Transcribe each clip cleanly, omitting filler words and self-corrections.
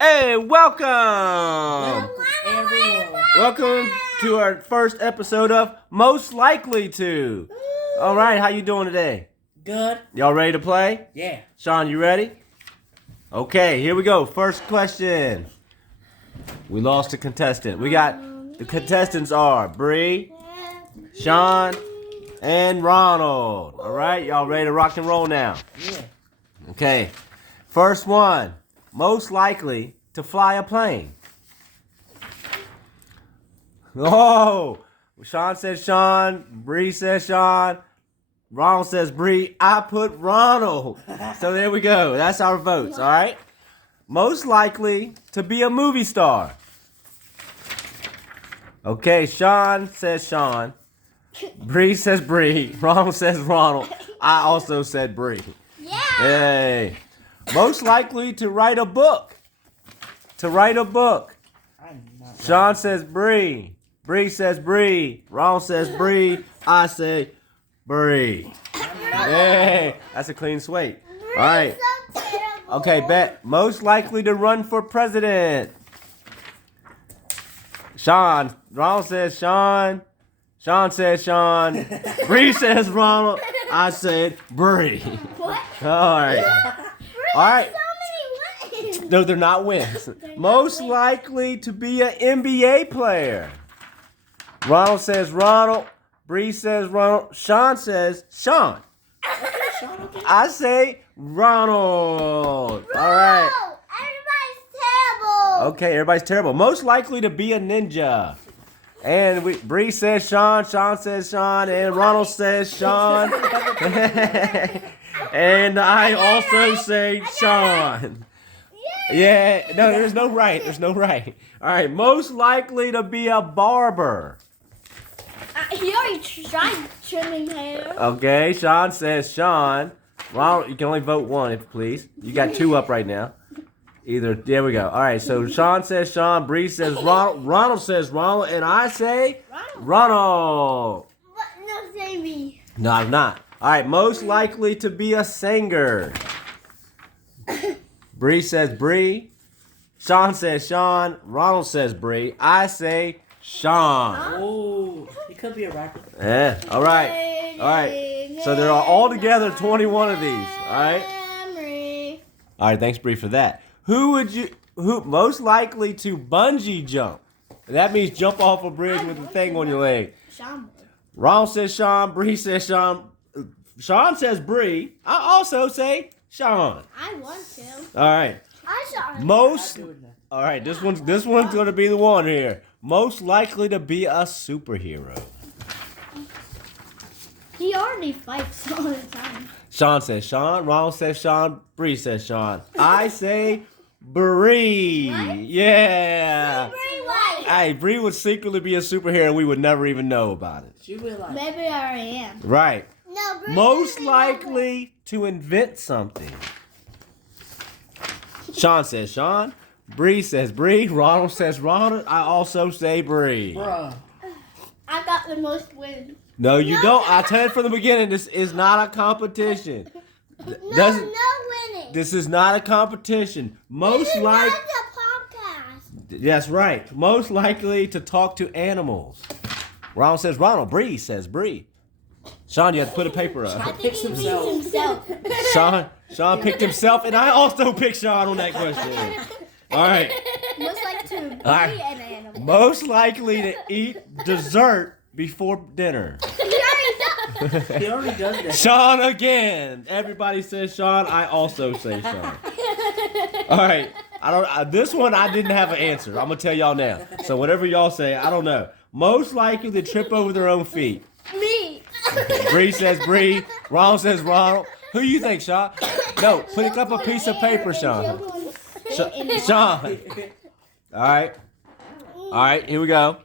Hey, welcome! Welcome, everyone. Welcome to our first episode of Most Likely To. All right, how you doing today? Good. Y'all ready to play? Yeah. Sean, you ready? Okay, here we go. First question. We lost a contestant. We got the contestants are Bree, Sean, and Ronald. All right, y'all ready to rock and roll now? Yeah. Okay. First one. Most likely to fly a plane. Oh, Sean says Sean. Bree says Sean. Ronald says Bree. I put Ronald. So there we go. That's our votes, all right? Most likely to be a movie star. Okay, Sean says Sean. Bree says Bree. Ronald says Ronald. I also said Bree. Yeah. Hey. Most likely to write a book. To write a book. I'm not. Sean says Bree. Bree says Bree. Ronald says Bree. I say Bree. Hey, that's a clean slate. All right. So terrible. Okay, bet. Most likely to run for president. Sean. Ronald says Sean. Sean says Sean. Bree says Ronald. I said Bree. What? All right. All right. So many wins. No, they're not wins. Most likely to be an NBA player. Ronald says Ronald. Bree says Ronald. Sean says Sean. I say Ronald. All right. Bro, everybody's terrible. Okay, everybody's terrible. Most likely to be a ninja. And Bree says Sean. Sean says Sean. And Ronald says Sean. And I also say Sean. Yeah, no, there's no right. There's no right. All right, most likely to be a barber. He already tried trimming hair. Okay, Sean says Sean. Ronald, you can only vote one, if please. You got two up right now. Either, there we go. All right, so Sean says Sean. Bree says Ronald. Ronald says Ronald. And I say Ronald. But no, say me. No, I'm not. All right, most likely to be a singer. Bree says Bree. Sean says Sean. Ronald says Bree. I say Sean. Oh, he could be a rapper. Yeah. All right. All right. So there are altogether 21 of these. All right. Memory. All right. Thanks, Bree, for that. Who most likely to bungee jump? That means jump off a bridge with a thing on your leg. Sean. Ronald says Sean. Bree says Sean. Sean says Bree. I also say Sean. I want to. All right. I saw him. Most. Not doing that. All right. This one's gonna be the one here. Most likely to be a superhero. He already fights all the time. Sean says Sean. Ronald says Sean. Bree says Sean. I say Bree. What? Yeah. Very white. Hey, Bree would secretly be a superhero and we would never even know about it. She realized. Maybe I already am. Right. No, Bruce Most isn't likely to invent something. Sean says Sean. Bree says Bree. Ronald says Ronald. I also say Bree. Bruh. I got the most wins. No, you don't. I tell you from the beginning, this is not a competition. No, Doesn't- no winning. This is not a competition. Most This is like not the podcast. That's right. Most likely to talk to animals. Ronald says Ronald. Bree says Bree. Sean, you have to put a paper I up. think Picks he means himself. himself. Sean picked himself, and I also picked Sean on that question. All right. Most like to be All right. an animal. Most likely to eat dessert before dinner. He already does. He already does that. Sean again. Everybody says Sean. I also say Sean. All right. This one I didn't have an answer. I'm gonna tell y'all now. So whatever y'all say, I don't know. Most likely to trip over their own feet. Me. Bree says Bree. Ronald says Ronald. Who you think, Sean? No, pick up a piece of paper, Sean. Sean. All right. All right, here we go.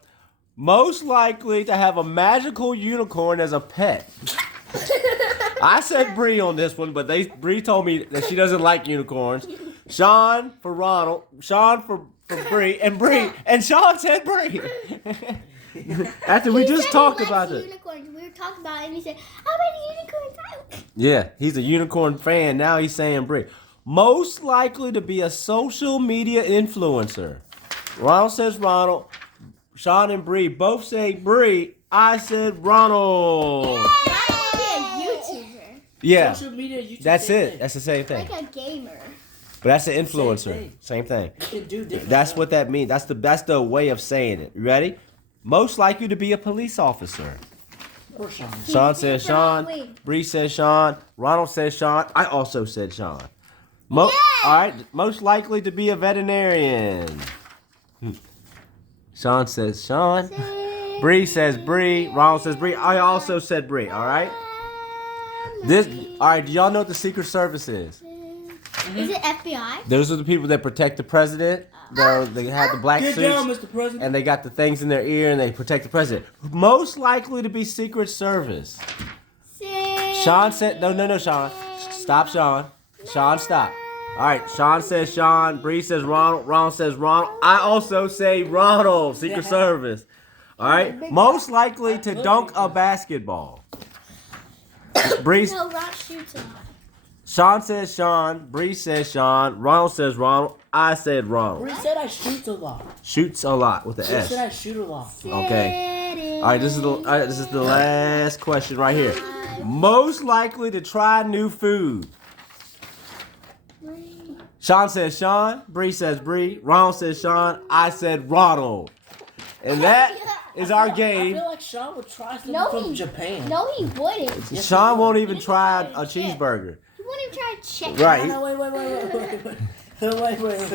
Most likely to have a magical unicorn as a pet. I said Bree on this one, but Bree told me that she doesn't like unicorns. Sean for Ronald, Sean for Bree, and Sean said Bree. After we just talked about it. Unicorns. We were talking about it and he said, how many unicorns? Yeah, he's a unicorn fan. Now he's saying Bree. Most likely to be a social media influencer. Ronald says Ronald. Sean and Bree both say Bree. I said Ronald. I want to be a YouTuber. Yeah, Social media, YouTube. that's same it. thing. That's the same thing. Like a gamer. But that's an influencer. Same thing. You can do different That's stuff. what that means. That's the way of saying it. You ready? Most likely to be a police officer. Or Sean. Sean says Sean. Wait. Bree says Sean. Ronald says Sean. I also said Sean. All right. Most likely to be a veterinarian. Sean says Sean. Bree says Bree. Ronald says Bree. I also said Bree. All right. All right. Do y'all know what the Secret Service is? Is it FBI? Those are the people that protect the president. They have the black Get suits. down, Mr. President. And they got the things in their ear and they protect the president. Most likely to be Secret Service. Sean said, no, Sean. Stop, Sean. Sean, stop. All right, Sean says Sean. Bree says Ronald. Ronald says Ronald. I also say Ronald, Secret Service. All right, most likely to dunk a basketball. Bree, No, Ron shoots a lot. Sean says Sean. Bree says Sean. Ronald says Ronald. I said Ronald. Bree said I shoot a lot. Shoots a lot with the She said S. I shoot a lot. Okay. All right, this is the last question right here. Most likely to try new food. Sean says Sean. Bree says Bree. Ronald says Sean. I said Ronald. And that is our I game. feel like Sean would try something No, from he- Japan. No, he wouldn't. Yes, Sean he won't would. even try a cheeseburger. He wouldn't even try to check. Right. No, wait. Wait.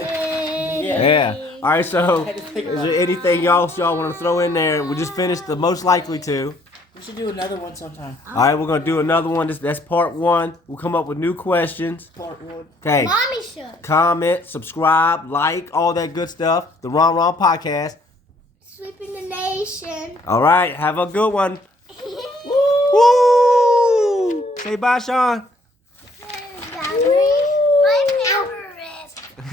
Yeah. All right. So, is there anything y'all want to throw in there? We just finished the most likely to. We should do another one sometime. All right, we're gonna do another one. That's part one. We'll come up with new questions. Part one. Okay. Mommy should. Comment, subscribe, like, all that good stuff. The Ron Ron Podcast. Sweeping the nation. All right. Have a good one. Woo! Say bye, Sean. Valerie.